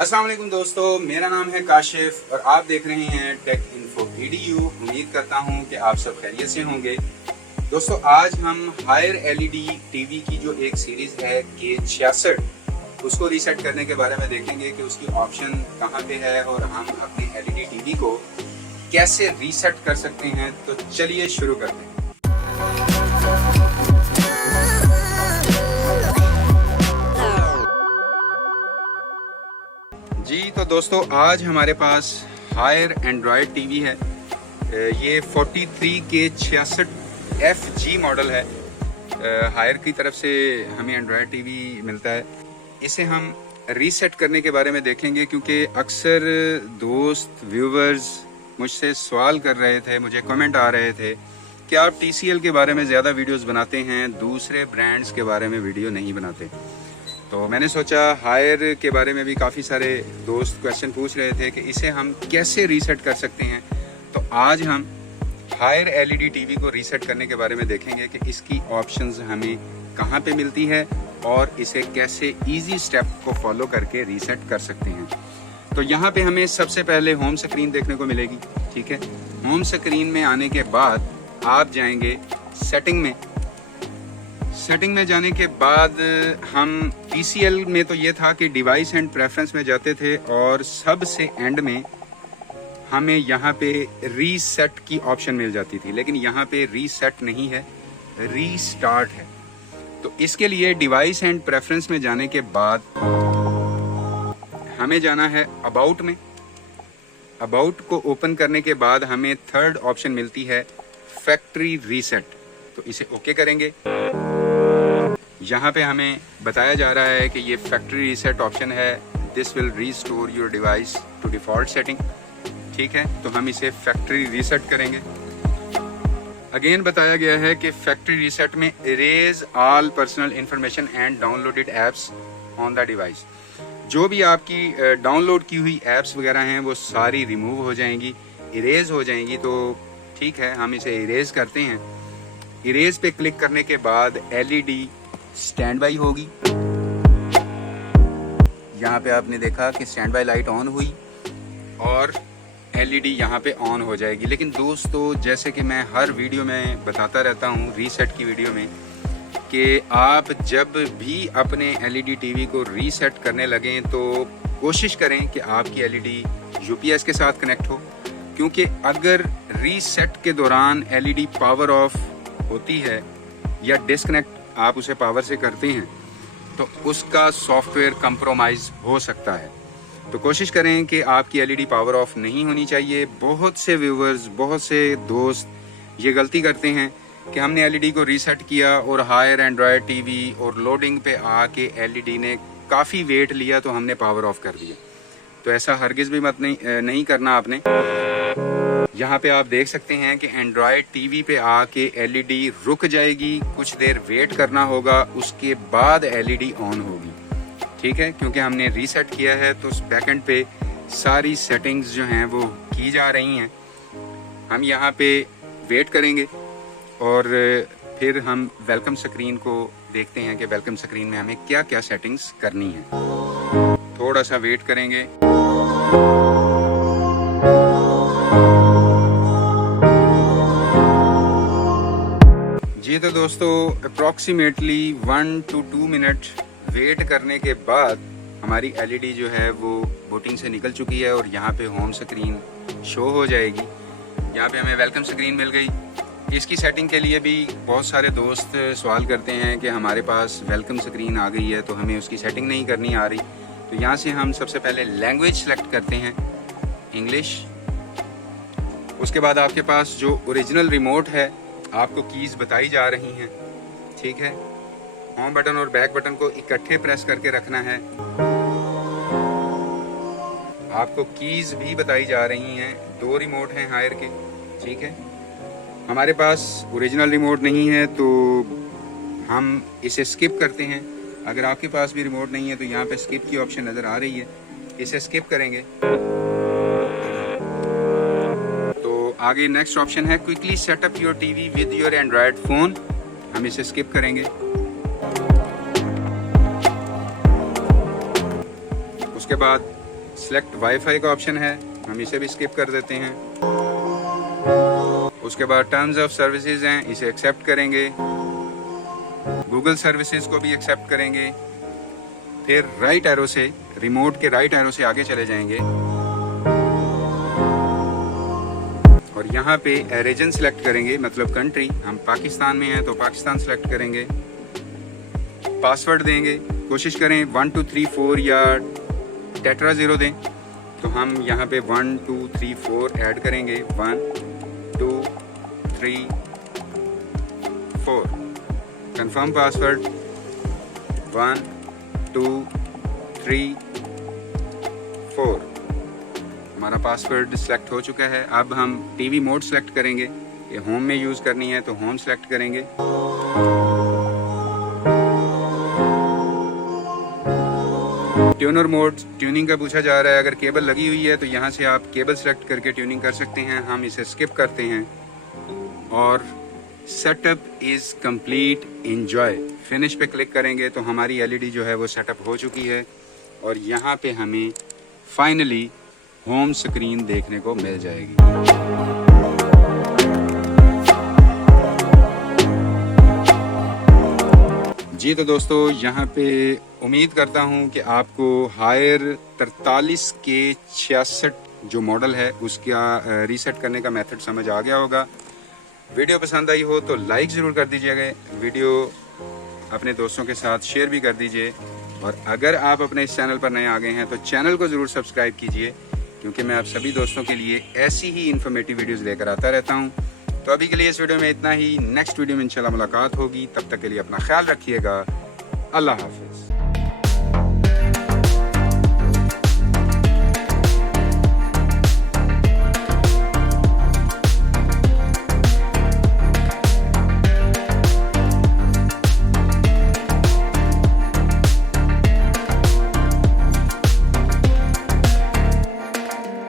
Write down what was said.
अस्सलाम वालेकुम दोस्तों, मेरा नाम है काशिफ और आप देख रहे हैं टेक इन्फो वीडियो। उम्मीद करता हूं कि आप सब खैरियत से होंगे। दोस्तों, आज हम हायर एलईडी टीवी की जो एक सीरीज है K66 उसको रीसेट करने के बारे में देखेंगे कि उसकी ऑप्शन कहां पे है और हम अपनी एलईडी टीवी को कैसे रीसेट कर सकते हैं। तो चलिए शुरू करते हैं। जी तो दोस्तों, आज हमारे पास हायर एंड्रॉयड टीवी है। ये 43K66FG मॉडल है। हायर की तरफ से हमें एंड्रॉयड टीवी मिलता है। इसे हम रीसेट करने के बारे में देखेंगे क्योंकि अक्सर दोस्त व्यूवर्स मुझसे सवाल कर रहे थे, मुझे कमेंट आ रहे थे कि आप TCL के बारे में ज़्यादा वीडियोस बनाते हैं, दूसरे ब्रांड्स के बारे में वीडियो नहीं बनाते। तो मैंने सोचा हायर के बारे में भी काफ़ी सारे दोस्त क्वेश्चन पूछ रहे थे कि इसे हम कैसे रीसेट कर सकते हैं। तो आज हम हायर एलईडी टीवी को रीसेट करने के बारे में देखेंगे कि इसकी ऑप्शंस हमें कहां पे मिलती है और इसे कैसे इजी स्टेप को फॉलो करके रीसेट कर सकते हैं। तो यहाँ पे हमें सबसे पहले होम स्क्रीन देखने को मिलेगी। ठीक है, होम स्क्रीन में आने के बाद आप जाएंगे सेटिंग में। सेटिंग में जाने के बाद हम TCL में तो ये था कि डिवाइस एंड प्रेफरेंस में जाते थे और सबसे एंड में हमें यहाँ पे रीसेट की ऑप्शन मिल जाती थी, लेकिन यहाँ पे रीसेट नहीं है, रीस्टार्ट है। तो इसके लिए डिवाइस एंड प्रेफरेंस में जाने के बाद हमें जाना है अबाउट में। अबाउट को ओपन करने के बाद हमें थर्ड ऑप्शन मिलती है फैक्ट्री रीसेट। तो इसे ओके करेंगे। यहाँ पे हमें बताया जा रहा है कि ये फैक्ट्री रीसेट ऑप्शन है। This will restore your device to default setting. ठीक है, तो हम इसे फैक्ट्री रीसेट करेंगे। अगेन बताया गया है कि फैक्ट्री रीसेट में erase all personal information and downloaded apps on the device. जो भी आपकी डाउनलोड की हुई एप्स वगैरह हैं वो सारी रिमूव हो जाएंगी, इरेज हो जाएंगी। तो ठीक है, हम इसे इरेज करते हैं। इरेज पे क्लिक करने के बाद एलईडी स्टैंड बाई होगी। यहाँ पे आपने देखा कि स्टैंड बाई लाइट ऑन हुई और एलईडी यहाँ पे ऑन हो जाएगी। लेकिन दोस्तों, जैसे कि मैं हर वीडियो में बताता रहता हूँ, रीसेट की वीडियो में, कि आप जब भी अपने एलईडी टीवी को रीसेट करने लगें तो कोशिश करें कि आपकी एलईडी यूपीएस के साथ कनेक्ट हो, क्योंकि अगर रीसेट के दौरान एलईडी पावर ऑफ होती है या डिस्कनेक्ट आप उसे पावर से करते हैं तो उसका सॉफ्टवेयर कंप्रोमाइज हो सकता है। तो कोशिश करें कि आपकी एलईडी पावर ऑफ नहीं होनी चाहिए। बहुत से व्यूवर्स, बहुत से दोस्त ये गलती करते हैं कि हमने एलईडी को रीसेट किया और हायर एंड्रॉयड टीवी और लोडिंग पे आके एलईडी ने काफ़ी वेट लिया तो हमने पावर ऑफ कर दिया। तो ऐसा हरगिज़ भी नहीं करना आपने। यहाँ पे आप देख सकते हैं कि एंड्रॉयड टीवी पे आके एलईडी रुक जाएगी, कुछ देर वेट करना होगा, उसके बाद एलईडी ऑन होगी। ठीक है, क्योंकि हमने रीसेट किया है तो बैकएंड पे सारी सेटिंग्स जो हैं वो की जा रही हैं। हम यहाँ पे वेट करेंगे और फिर हम वेलकम स्क्रीन को देखते हैं कि वेलकम स्क्रीन में हमें क्या क्या सेटिंग्स करनी है। थोड़ा सा वेट करेंगे। जी तो दोस्तों, अप्रॉक्सीमेटली 1 to 2 मिनट वेट करने के बाद हमारी एलईडी जो है वो बूटिंग से निकल चुकी है और यहाँ पे होम स्क्रीन शो हो जाएगी। यहाँ पे हमें वेलकम स्क्रीन मिल गई। इसकी सेटिंग के लिए भी बहुत सारे दोस्त सवाल करते हैं कि हमारे पास वेलकम स्क्रीन आ गई है तो हमें उसकी सेटिंग नहीं करनी आ रही। तो यहाँ से हम सबसे पहले लैंग्वेज सेलेक्ट करते हैं, इंग्लिश। उसके बाद आपके पास जो ओरिजिनल रिमोट है, आपको कीज़ बताई जा रही हैं। ठीक है, होम बटन और बैक बटन को इकट्ठे प्रेस करके रखना है। आपको कीज़ भी बताई जा रही हैं। 2 रिमोट हैं हायर के। ठीक है, हमारे पास ओरिजिनल रिमोट नहीं है तो हम इसे स्किप करते हैं। अगर आपके पास भी रिमोट नहीं है तो यहाँ पे स्किप की ऑप्शन नज़र आ रही है, इसे स्किप करेंगे। आगे नेक्स्ट ऑप्शन है quickly setup your TV with your Android phone. हम इसे स्किप करेंगे। उसके बाद सिलेक्ट वाईफाई का ऑप्शन है, हम इसे भी स्किप कर देते हैं। उसके बाद टर्म्स ऑफ सर्विसेज हैं, इसे एक्सेप्ट करेंगे। गूगल सर्विसेज को भी एक्सेप्ट करेंगे। फिर राइट एरो से, रिमोट के राइट एरो से आगे चले जाएंगे और यहाँ पे रीजन सिलेक्ट करेंगे, मतलब कंट्री। हम पाकिस्तान में हैं तो पाकिस्तान सिलेक्ट करेंगे। पासवर्ड देंगे, कोशिश करें 1 2 3 4 या टेट्रा 0 दें। तो हम यहाँ पे 1 2 3 4 ऐड करेंगे। 1 2 3 4 कंफर्म पासवर्ड। 1 2 3 4 हमारा पासवर्ड सिलेक्ट हो चुका है। अब हम टीवी मोड सिलेक्ट करेंगे, ये होम में यूज़ करनी है तो होम सिलेक्ट करेंगे। ट्यूनर मोड, ट्यूनिंग का पूछा जा रहा है। अगर केबल लगी हुई है तो यहाँ से आप केबल सेलेक्ट करके ट्यूनिंग कर सकते हैं। हम इसे स्किप करते हैं और setup is complete, enjoy, finish पे क्लिक करेंगे तो हमारी एलईडी जो है वो सेटअप हो चुकी है और यहाँ पे हमें फाइनली होम स्क्रीन देखने को मिल जाएगी। जी तो दोस्तों, यहाँ पे उम्मीद करता हूँ कि आपको हायर 43K66 जो मॉडल है उसका रीसेट करने का मेथड समझ आ गया होगा। वीडियो पसंद आई हो तो लाइक ज़रूर कर दीजिएगा, वीडियो अपने दोस्तों के साथ शेयर भी कर दीजिए और अगर आप अपने इस चैनल पर नए आ गए हैं तो चैनल को ज़रूर सब्सक्राइब कीजिए, क्योंकि मैं आप सभी दोस्तों के लिए ऐसी ही इन्फॉर्मेटिव वीडियोज़ लेकर आता रहता हूँ। तो अभी के लिए इस वीडियो में इतना ही। नेक्स्ट वीडियो में इंशाल्लाह मुलाकात होगी, तब तक के लिए अपना ख्याल रखिएगा। अल्लाह हाफिज़।